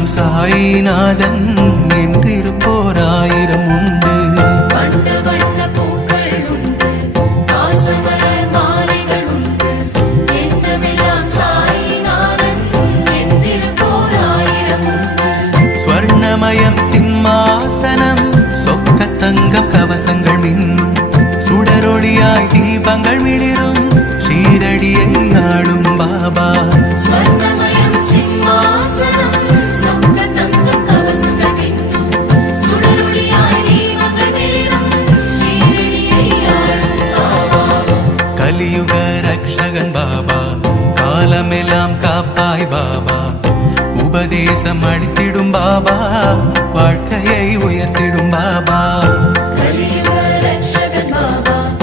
கண்ணுக்கெல்லாம் சாயிநாதன் என்றிருப்போர் ஆயிரம் உண்டு. ஸ்வர்ணமயம் சிம்மாசனம் சொக்க தங்கம் கவசங்கள் மின்னும் சுடரொளியாய் தீபங்கள் மிளிரும் ஷீரடியை ஆளும் பாபா. கலியுக ரக்ஷகன் பாபா, காலமெல்லாம் காப்பாய் பாபா, உபதேசம் அளித்திடும் பாபா, வாழ்க்கையை உயர்த்திடும்